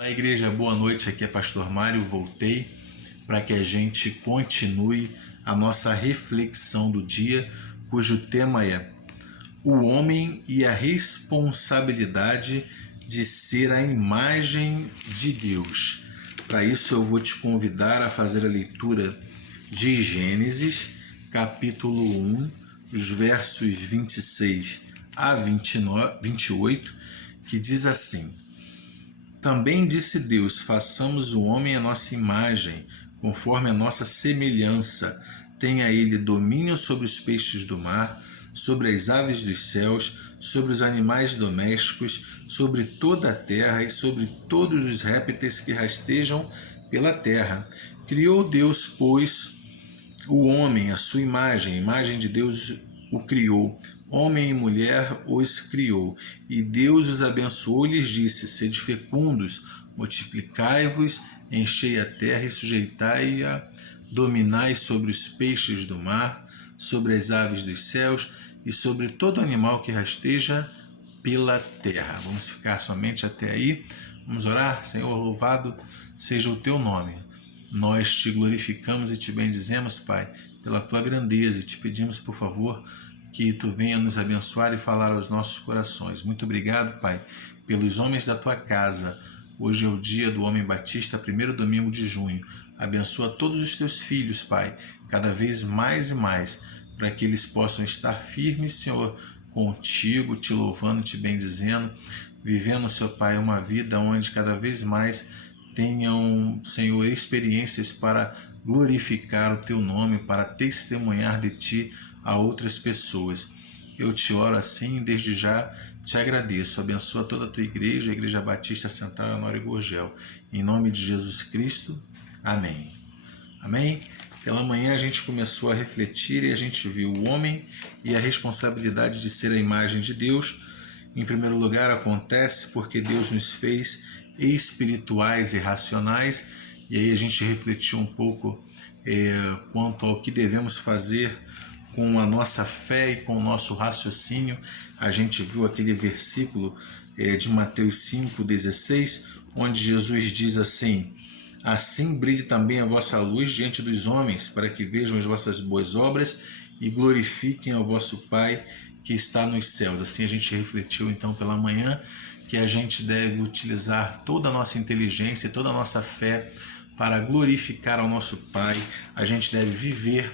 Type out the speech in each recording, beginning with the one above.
Olá, igreja, boa noite. Aqui é Pastor Mário. Voltei para que a gente continue a nossa reflexão do dia, cujo tema é o homem e a responsabilidade de ser a imagem de Deus. Para isso, eu vou te convidar a fazer a leitura de Gênesis, capítulo 1, os versos 26 a 28, que diz assim: Também disse Deus: façamos o homem à nossa imagem, conforme a nossa semelhança. Tenha ele domínio sobre os peixes do mar, sobre as aves dos céus, sobre os animais domésticos, sobre toda a terra e sobre todos os répteis que rastejam pela terra. Criou Deus, pois, o homem, a sua imagem, a imagem de Deus o criou. Homem e mulher os criou. E Deus os abençoou e lhes disse: sede fecundos, multiplicai-vos, enchei a terra e sujeitai-a, dominai sobre os peixes do mar, sobre as aves dos céus e sobre todo animal que rasteja pela terra. Vamos ficar somente até aí. Vamos orar. Senhor, louvado seja o teu nome. Nós te glorificamos e te bendizemos, Pai, pela tua grandeza, e te pedimos, por favor, que tu venha nos abençoar e falar aos nossos corações. Muito obrigado, Pai, pelos homens da tua casa. Hoje é o dia do Homem Batista, primeiro domingo de junho. Abençoa todos os teus filhos, Pai, cada vez mais e mais, para que eles possam estar firmes, Senhor, contigo, te louvando, te bendizendo, vivendo, Senhor Pai, uma vida onde cada vez mais tenham, Senhor, experiências para glorificar o teu nome, para testemunhar de ti a outras pessoas. Eu te oro assim, desde já te agradeço. Abençoa toda a tua igreja, a Igreja Batista Central Honório Gurgel. Em nome de Jesus Cristo. Amém. Amém? Pela manhã a gente começou a refletir e a gente viu o homem e a responsabilidade de ser a imagem de Deus. Em primeiro lugar, acontece porque Deus nos fez espirituais e racionais, e aí a gente refletiu um pouco quanto ao que devemos fazer com a nossa fé e com o nosso raciocínio. A gente viu aquele versículo de Mateus 5,16, onde Jesus diz assim: assim brilhe também a vossa luz diante dos homens, para que vejam as vossas boas obras e glorifiquem ao vosso Pai que está nos céus. Assim a gente refletiu então pela manhã que a gente deve utilizar toda a nossa inteligência e toda a nossa fé para glorificar ao nosso Pai. A gente deve viver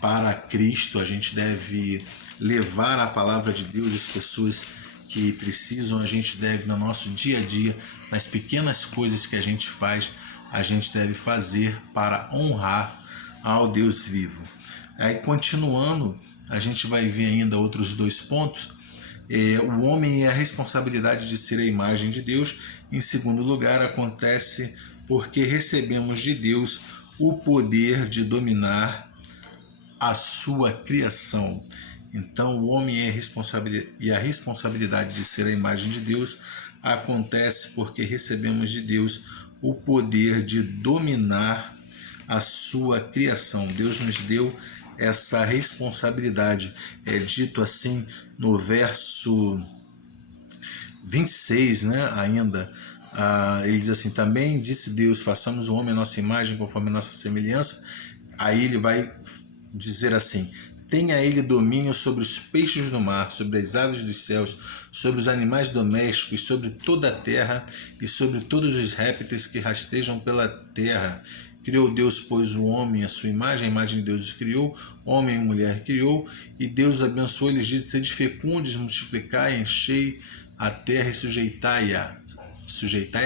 para Cristo, a gente deve levar a palavra de Deus às pessoas que precisam, a gente deve, no nosso dia a dia, nas pequenas coisas que a gente faz, a gente deve fazer para honrar ao Deus vivo. Aí, continuando, a gente vai ver ainda outros dois pontos. O homem e a responsabilidade de ser a imagem de Deus. Em segundo lugar, acontece porque recebemos de Deus o poder de dominar a sua criação. Então, o homem e a responsabilidade de ser a imagem de Deus acontece porque recebemos de Deus o poder de dominar a sua criação. Deus nos deu essa responsabilidade. É dito assim no verso 26, né, ainda. Ele diz assim: também disse Deus: façamos o homem à nossa imagem, conforme a nossa semelhança. Aí ele vai dizer assim: tenha ele domínio sobre os peixes do mar, sobre as aves dos céus, sobre os animais domésticos, sobre toda a terra e sobre todos os répteis que rastejam pela terra. Criou Deus, pois, o homem, a sua imagem, a imagem de Deus os criou, homem e mulher criou, e Deus abençoou, eles disse: sede fecundos, multiplicai, enchei a terra e sujeitai-a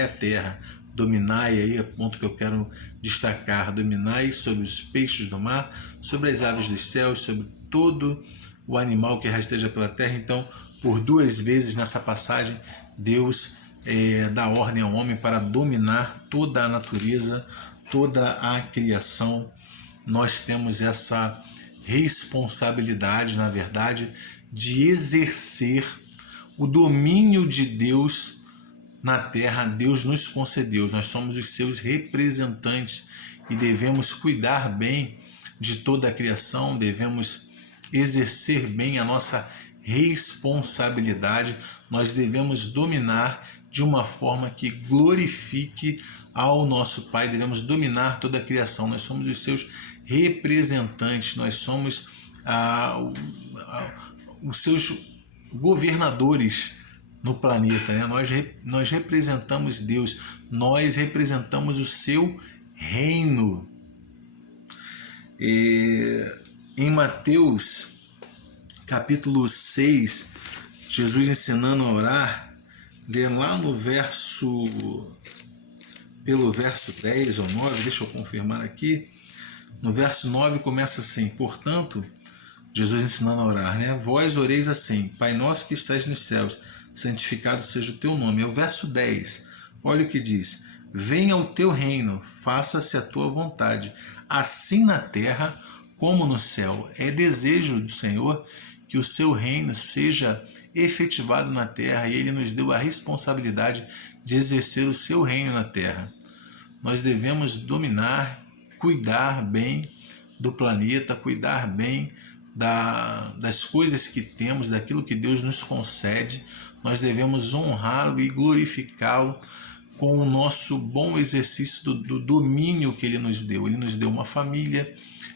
terra, dominai, aí é o ponto que eu quero destacar, dominai sobre os peixes do mar, sobre as aves dos céus, sobre todo o animal que rasteja pela terra. Então, por duas vezes nessa passagem, Deus dá ordem ao homem para dominar toda a natureza, toda a criação. Nós temos essa responsabilidade, na verdade, de exercer o domínio de Deus na terra. Deus nos concedeu, nós somos os seus representantes e devemos cuidar bem de toda a criação, devemos exercer bem a nossa responsabilidade, nós devemos dominar de uma forma que glorifique ao nosso Pai. Devemos dominar toda a criação. Nós somos os seus representantes, nós somos os seus governadores no planeta, né? Nós representamos Deus, nós representamos o seu reino. Em Mateus capítulo 6, Jesus ensinando a orar, lá no pelo verso 10 ou 9, deixa eu confirmar aqui, no verso 9 começa assim: portanto, Jesus ensinando a orar, né? Vós oreis assim: Pai nosso que estás nos céus, santificado seja o teu nome. É o verso 10, olha o que diz: venha o teu reino, faça-se a tua vontade, assim na terra como no céu. É desejo do Senhor que o seu reino seja efetivado na terra, e Ele nos deu a responsabilidade de exercer o seu reino na terra. Nós devemos dominar, cuidar bem do planeta, cuidar bem das coisas que temos, daquilo que Deus nos concede. Nós devemos honrá-lo e glorificá-lo com o nosso bom exercício do domínio que Ele nos deu. Ele nos deu uma família,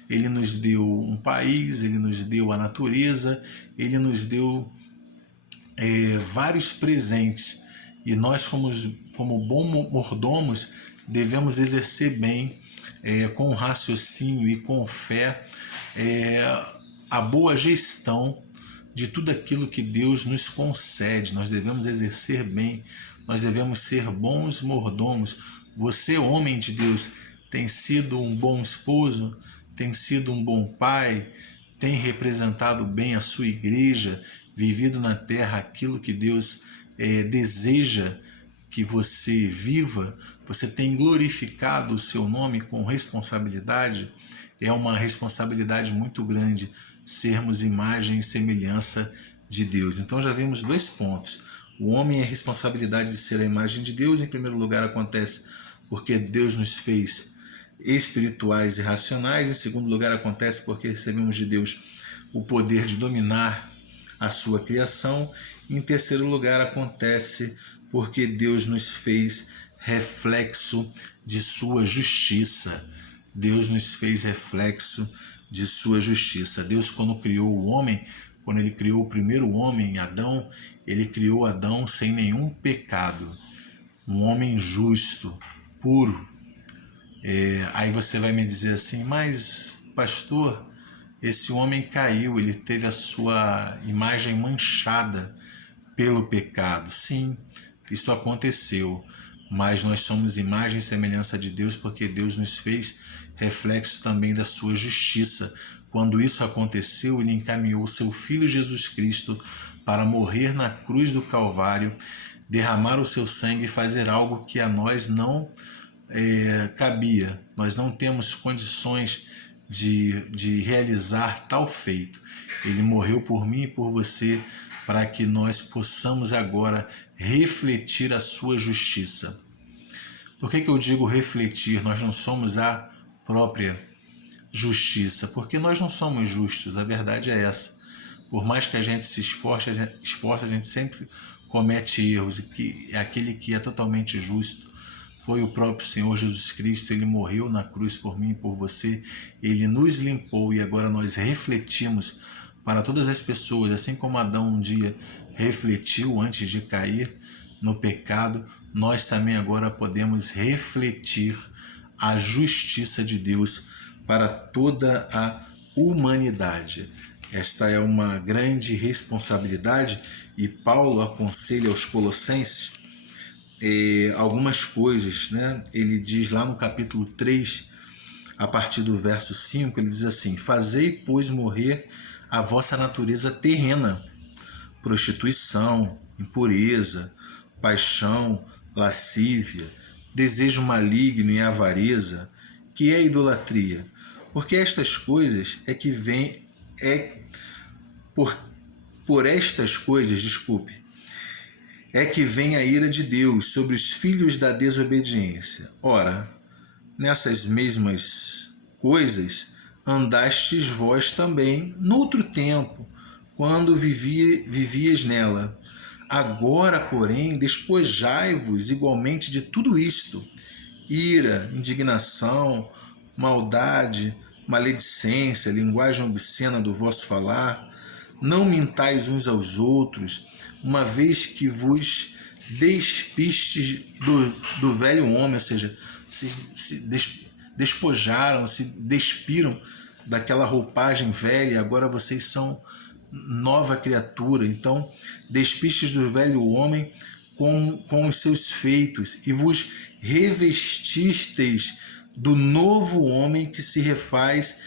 Ele nos deu um país, Ele nos deu a natureza, Ele nos deu vários presentes. E nós, como bons mordomos, devemos exercer bem, com raciocínio e com fé, a boa gestão de tudo aquilo que Deus nos concede. Nós devemos exercer bem, nós devemos ser bons mordomos. Você, homem de Deus, tem sido um bom esposo, tem sido um bom pai, tem representado bem a sua igreja, vivido na terra aquilo que Deus deseja que você viva. Você tem glorificado o seu nome com responsabilidade. É uma responsabilidade muito grande sermos imagem e semelhança de Deus. Então já vimos 2 pontos. O homem é a responsabilidade de ser a imagem de Deus. Em primeiro lugar, acontece porque Deus nos fez espirituais e racionais. Em segundo lugar, acontece porque recebemos de Deus o poder de dominar a sua criação. Em terceiro lugar, acontece porque Deus nos fez reflexo de sua justiça. Deus nos fez reflexo de sua justiça. Deus, quando criou o homem, quando Ele criou o primeiro homem, Adão, Ele criou Adão sem nenhum pecado. Um homem justo, puro. Aí você vai me dizer assim: mas pastor, esse homem caiu, ele teve a sua imagem manchada pelo pecado. Sim, isso aconteceu, mas nós somos imagem e semelhança de Deus porque Deus nos fez reflexo também da sua justiça. Quando isso aconteceu, Ele encaminhou o seu Filho Jesus Cristo para morrer na cruz do Calvário, derramar o seu sangue e fazer algo que a nós não cabia. Nós não temos condições de realizar tal feito. Ele morreu por mim e por você para que nós possamos agora refletir a sua justiça. Por que eu digo refletir? Nós não somos a própria justiça, porque nós não somos justos, a verdade é essa. Por mais que a gente se esforce, a gente sempre comete erros, e que aquele que é totalmente justo foi o próprio Senhor Jesus Cristo. Ele morreu na cruz por mim e por você, Ele nos limpou e agora nós refletimos para todas as pessoas, assim como Adão um dia refletiu antes de cair no pecado, nós também agora podemos refletir a justiça de Deus para toda a humanidade. Esta é uma grande responsabilidade e Paulo aconselha aos Colossenses algumas coisas, né? Ele diz lá no capítulo 3, a partir do verso 5, ele diz assim: fazei, pois, morrer a vossa natureza terrena, prostituição, impureza, paixão, lascívia, desejo maligno e avareza, que é idolatria. Porque estas coisas por estas coisas, é que vem a ira de Deus sobre os filhos da desobediência. Ora, nessas mesmas coisas andastes vós também noutro tempo, quando vivias nela, Agora, porém, despojai-vos igualmente de tudo isto: ira, indignação, maldade, maledicência, linguagem obscena do vosso falar. Não mintais uns aos outros, uma vez que vos despistes do velho homem, ou seja, se despojaram, se despiram daquela roupagem velha, e agora vocês são nova criatura. Então, despistes do velho homem com os seus feitos, e vos revestisteis do novo homem que se refaz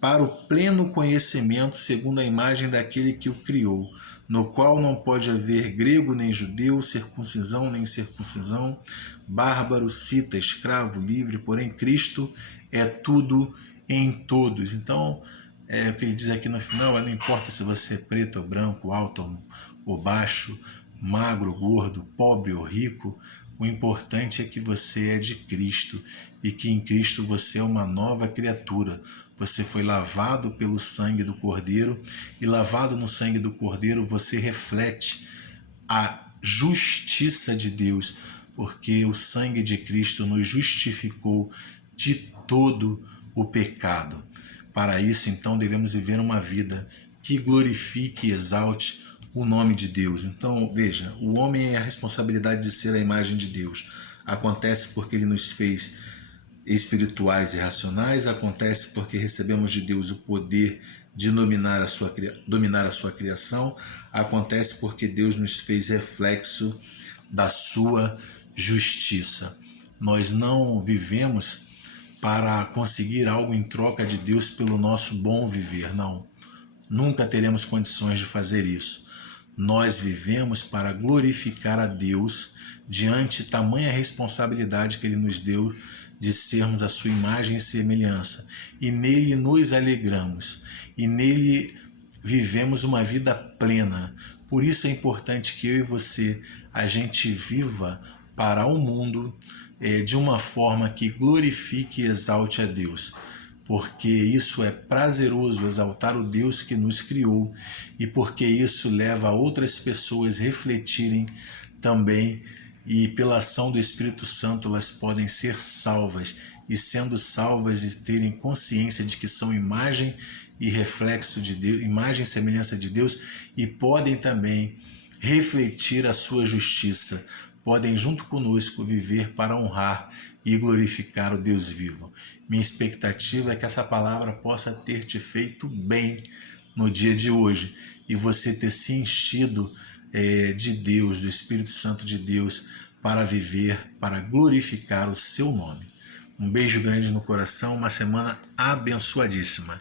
para o pleno conhecimento segundo a imagem daquele que o criou, no qual não pode haver grego nem judeu, circuncisão nem circuncisão, bárbaro, cita, escravo, livre, porém Cristo é tudo em todos. Então, o que ele diz aqui no final não importa se você é preto ou branco, alto ou baixo, magro, gordo, pobre ou rico, o importante é que você é de Cristo e que em Cristo você é uma nova criatura. Você foi lavado pelo sangue do Cordeiro, e lavado no sangue do Cordeiro você reflete a justiça de Deus, porque o sangue de Cristo nos justificou de todo o pecado. Para isso, então, devemos viver uma vida que glorifique e exalte o nome de Deus. Então, veja, o homem é a responsabilidade de ser a imagem de Deus. Acontece porque ele nos fez espirituais e racionais, acontece porque recebemos de Deus o poder de dominar a sua criação, acontece porque Deus nos fez reflexo da sua justiça. Nós não vivemos para conseguir algo em troca de Deus pelo nosso bom viver, não. Nunca teremos condições de fazer isso. Nós vivemos para glorificar a Deus diante de tamanha responsabilidade que Ele nos deu de sermos a sua imagem e semelhança. E nele nos alegramos. E nele vivemos uma vida plena. Por isso é importante que eu e você, a gente viva para o mundo de uma forma que glorifique e exalte a Deus. Porque isso é prazeroso, exaltar o Deus que nos criou, e porque isso leva outras pessoas a refletirem também, e pela ação do Espírito Santo elas podem ser salvas, e sendo salvas e terem consciência de que são imagem e reflexo de Deus, imagem e semelhança de Deus, e podem também refletir a sua justiça, podem junto conosco viver para honrar e glorificar o Deus vivo. Minha expectativa é que essa palavra possa ter te feito bem no dia de hoje, e você ter se enchido de Deus, do Espírito Santo de Deus, para viver, para glorificar o seu nome. Um beijo grande no coração, uma semana abençoadíssima.